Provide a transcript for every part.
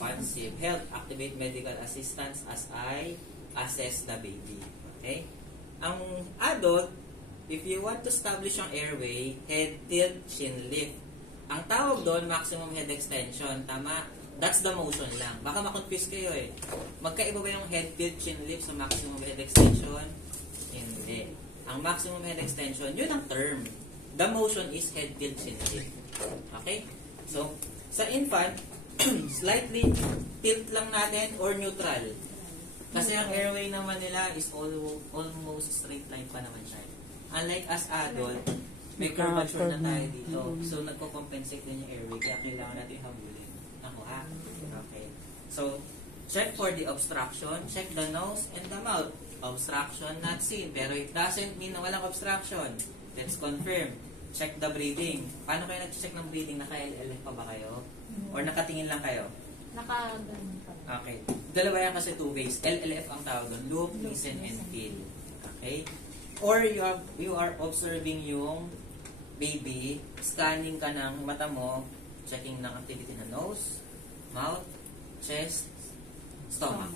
responsive. Health, activate medical assistance as I assess the baby. Okay? Ang adult, if you want to establish yung airway, head tilt, chin lift. Ang tawag doon, maximum head extension. Tama? That's the motion lang. Baka makonfuse kayo eh. Magkaiba ba yung head tilt, chin lift sa maximum head extension? Hindi. Ang maximum head extension, yun ang term. The motion is head tilt, chin lift. Okay? So, sa infant, slightly tilt lang natin or neutral. Kasi ang airway naman nila is almost straight line pa naman siya. Unlike as adult, may curvature na tayo dito. So, nagko-compensate din yung airway. Kaya kailangan natin habulin. Ako ha? Okay. So, check for the obstruction. Check the nose and the mouth. Obstruction not seen. Pero it doesn't mean na walang obstruction. Let's confirm. Check the breathing. Paano kayo nag-check ng breathing? Naka-LLF pa ba kayo? Or nakatingin lang kayo? Naka-ganun pa. Okay. Dalawa yan kasi two ways. LLF ang tawag doon. Look, listen, and feel. Okay? Or you are observing yung baby, scanning ka ng mata mo, checking ng activity ng nose, mouth, chest, stomach.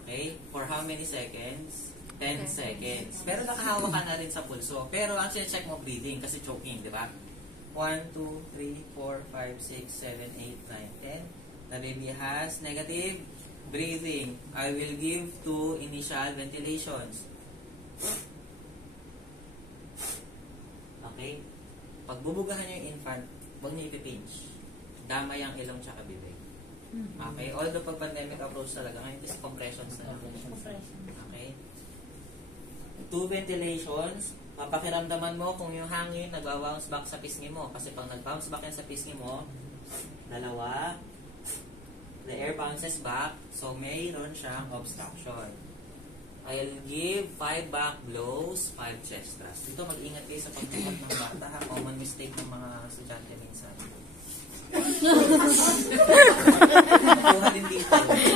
Okay? For how many seconds? 10 seconds. Pero nakahawa ka na rin sa pulso. Pero ang sinecheck mo breathing kasi choking, di ba? 1, 2, 3, 4, 5, 6, 7, 8, 9, 10. The baby has negative breathing. I will give 2 initial ventilations. Okay? Pag bubugahan nyo yung infant, huwag nyo ipipinch. Damay ang ilong tsaka bibig. Okay? Although pag pandemic approach talaga, ngayon is compressions na. Okay? 2 ventilations, papakiramdaman mo kung yung hangin nag-bounce back sa pisngi mo. Kasi pag nag-bounce back yan sa pisngi mo, dalawa, the air bounces back, so mayroon siyang obstruction. I'll give 5 back blows, 5 chest thrusts. Dito mag-ingat kayo sa pagtukat ng bata ha. Common mistake ng mga estudyante minsan. Nakuha din dito. Okay.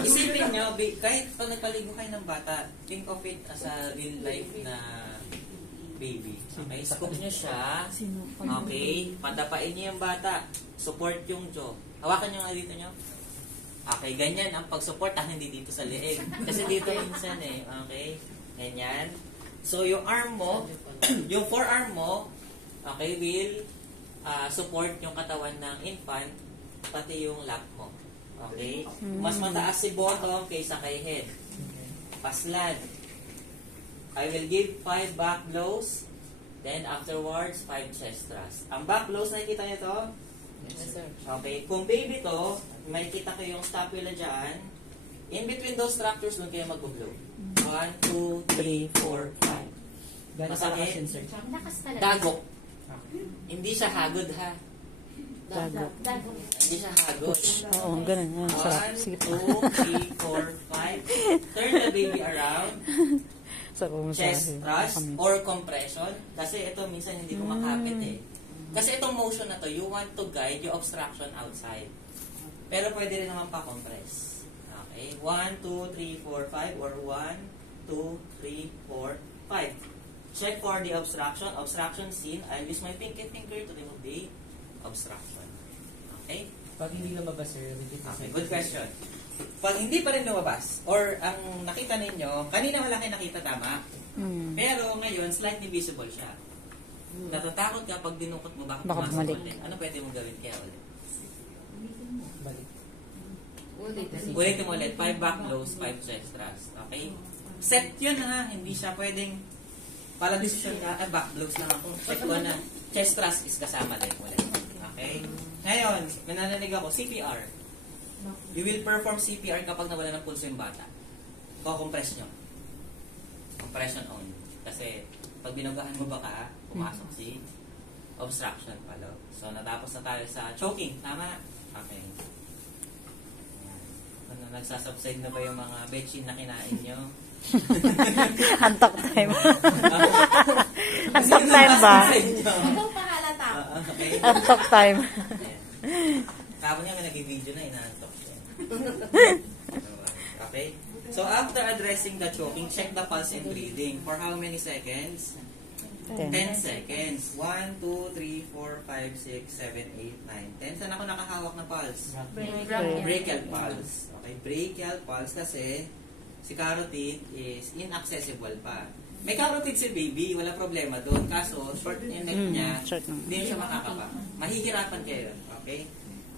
Isipin nyo, kahit pag nagpaligo kayo ng bata, think of it as a real life na baby. Okay, scoop nyo siya. Okay, patapain nyo yung bata. Support yung jaw. Hawakan nyo nga dito nyo. Okay, ganyan ang pag-support hindi dito sa leeg. Kasi dito minsan eh. Okay, ganyan. So, yung arm mo, yung forearm mo, okay, will support yung katawan ng infant, pati yung lap mo. Okay? Mas mataas si bottom kaysa kay head. Paslan. I will give 5 back blows, then afterwards, 5 chest thrusts. Ang back blows, nakikita niyo to? Yes, sir. Okay. Kung baby to, may kita ko yung scapula dyan. In between those structures, doon kayo mag-blow. 1, 2, 3, 4, 5. Masakit? Dagok. Hindi siya hagod ha. Dagok. Hindi siya hagod. Oo, ganun. 1, 2, 3, 4, 5. Turn the baby around. Chest thrust or compression. Kasi ito minsan hindi ko makapit eh. Kasi itong motion na to, you want to guide your obstruction outside. Pero pwede rin naman pa-compress. Okay? 1, 2, 3, 4, 5 or 1, 2, 3, 4, 5. Check for the obstruction. Obstruction seen. I'll use my pinky finger to remove the obstruction. Okay? Pag hindi lumabas, sir, Okay, good question. Pag hindi pa rin lumabas, or ang nakita ninyo, kanina wala kayo nakita, tama? Pero ngayon, slightly visible siya. Natatakot ka pag dinukot mo, baka pumasok ulit. Ano pwede mong gawin kaya ulit? balik. Ulitin mo ulit. 5 back blows, 5 chest thrust. Okay? Set yun ha. Hindi siya pwedeng para decision ka, back blows lang ako. Check ko na. Chest thrust is kasama din ulit. Okay? Ngayon, manananig ako, CPR. You will perform CPR kapag nawala ng pulso yung bata. Compress nyo. Compression only. Kasi, pag binugahan mo baka, pumasok si obstruction pala. So, natapos na tayo sa choking. Tama? Okay. Ano, nagsasubside na ba yung mga bedsheet na kinain nyo? Antok time. Antok time ba? Ikaw pahalata. Okay. Antok time. Kapag nga may nag-video na, inaantok siya. Okay? So, after addressing the choking, check the pulse and breathing. For how many seconds? 10 seconds. 1, 2, 3, 4, 5, 6, 7, 8, 9, 10. Saan ako nakahawak na pulse? Brachial pulse. Okay, brachial pulse kasi si carotid is inaccessible pa. May carotid si baby, wala problema doon. Kaso, short yung neck niya, short lang. hindi siya makakapa. Mahihirapan kayo. Okay?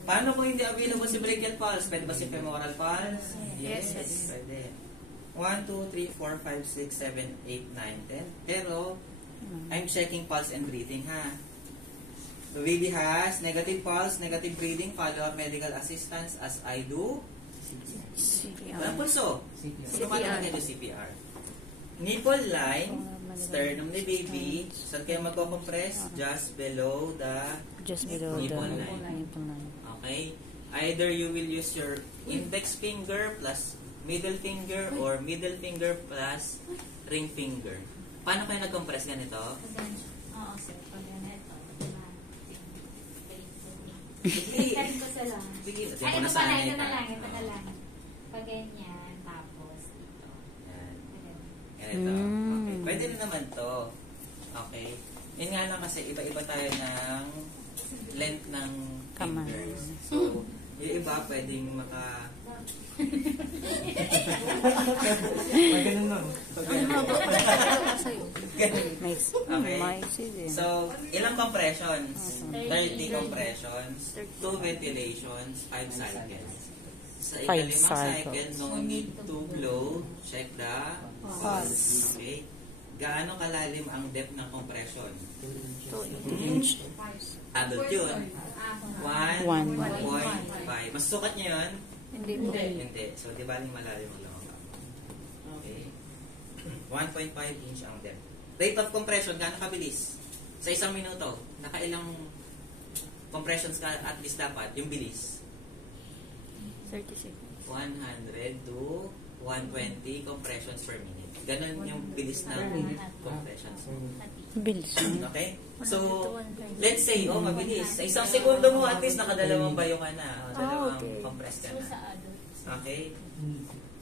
Paano kung hindi available si brachial pulse? Pwede ba si femoral pulse? Yes. Pwede. 1, 2, 3, 4, 5, 6, 7, 8, 9, 10. Pero, I'm checking pulse and breathing, ha? The baby has negative pulse, negative breathing, follow up medical assistance as I do. Walang pulso. So, paano natin do CPR? Nipple line, sternum ni baby. Saan kayo magko-compress? Just below the nipple line. Okay? Either you will use your index finger plus middle finger or middle finger plus ring finger. Paano kayo nag-compress ganito? Oo, sir. Pag ganito. Sige. Ganito sa lang. Sige. Ay, ito pala. Ito na lang. Pag ganyan, tapos ito. Yan. Ganito. Okay. Pwede na naman to. Okay. Yun nga lang kasi iba-iba tayo ng length ng Kamay. fingers. So, yung iba pwedeng maka... May ganun lang. Nice. Okay. Okay. So, ilang compressions? 30 compressions, 2 ventilations, 5 cycles. Sa ikalimang cycle, no need to blow. Check the pulse. Okay. Gaano kalalim ang depth ng compression? 2 inch. Adult yun. 1.5. Mas sukat niyo yun? Hindi. Hindi. So, di ba malalim ang lawak? Okay. 1.5 inch ang depth. Rate of compression, gaano kabilis? Sa isang minuto, nakailang compressions ka at least dapat? Yung bilis? 36. 100 to 120 compressions per minute. Ganon yung bilis ng compressions. Bilis. Okay? So, let's say, mabilis. Sa isang segundo mo, at least nakadalawang bayo ka na. Dalawang compress ka na. Okay?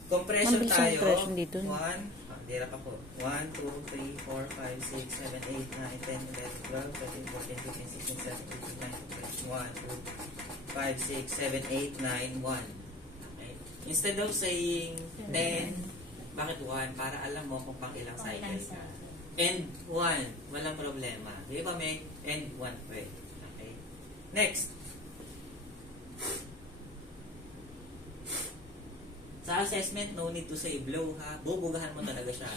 Compression Mabilis ang tayo. compression dito. 1, dirap ako. 1, 2, 3, 4, 5, 6, 7, 8, 9, 10, 11, 12, 13, 14, 15, 16, 17, 18, 19, 20, 1, 2, 5, 6, 7, 8, 9, 1. Okay? Instead of saying 10, bakit 1? Para alam mo kung pang ilang cycle ka. And 1, walang problema. Di ba may and 1 pwede. Okay? Next. Sa assessment, no need to say blow, ha? Bubugahan mo talaga siya.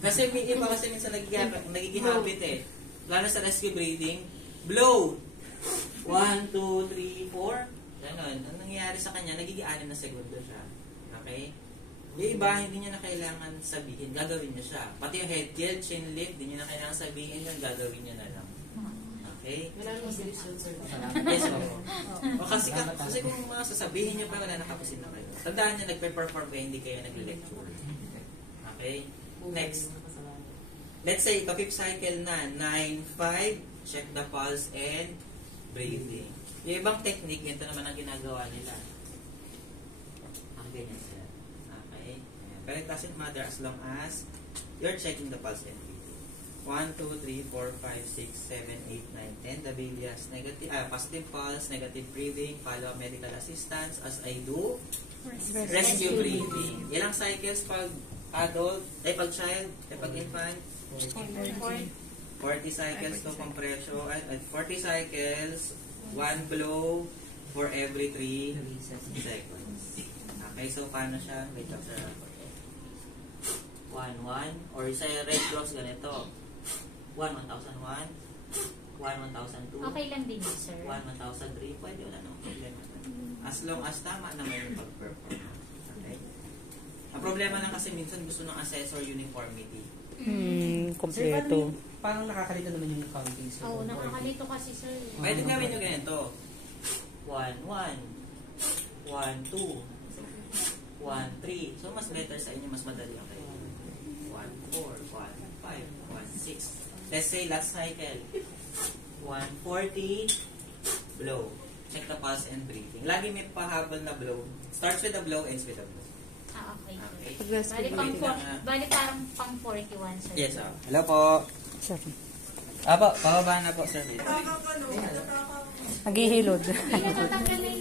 Kasi may iba kasi minsan nagiging habit eh. Lalo sa rescue breathing, blow! 1, 2, 3, 4. Ganon. Ang nangyayari sa kanya, nagiging 6 na segundo siya. Okay? Yung iba, hindi niya na kailangan sabihin, gagawin niya siya. Pati yung head tilt, chin lift, hindi niya na kailangan sabihin yun, gagawin niya na lang. Okay? Wala nang solution, sir. Yes, oo. O kasi kung mga sasabihin niyo pa, wala nakapusin na kayo. Tandaan niyo, nagpe-perform kayo, hindi kayo nagle-lecture. Okay? Next. Let's say, ka-fifth cycle na, 9-5, check the pulse and breathing. Yung ibang technique, ito naman ang ginagawa nila. Ang ganyan sila. Okay? Pero it doesn't matter as long as you're checking the pulse and breathing. 1, 2, 3, 4, 5, 6, 7, 8, 9, 10. The baby has positive pulse, negative breathing, follow medical assistance as I do rescue breathing. Ilang cycles pag adult, pag child, pag infant? 40 cycles to compression, 40 cycles, 1 blow for every 3 seconds. Okay, so paano siya? Wait lang sir. 1, 1, or sa Red Cross ganito. 1, 1001, 1, 1002. Okay lang din yun, sir. 1, 1003. Pwede, wala nang problema. As long as tama naman yung pag-perform. Okay? Ang problema lang kasi minsan gusto ng assessor uniformity. Kompleto. Parang nakakalito naman yung counting, sir. Oo, nakakalito kasi, sir. Pwede gawin nyo ganito. 1, 1, 1, 2, 1, 3. So, mas better sa inyo, mas madali ang kayo. 1, 4, 1, 5, 1, 6. Let's say last cycle. 140, blow. Check the pulse and breathing. Lagi may pahabol na blow. Starts with a blow, ends with a blow. Okay, sir. Okay? Bali parang pang 41, sir. Yes, Hello po. Sorry. Apo, pababa na po, sir. Naghihilod. Hindi natatanggal na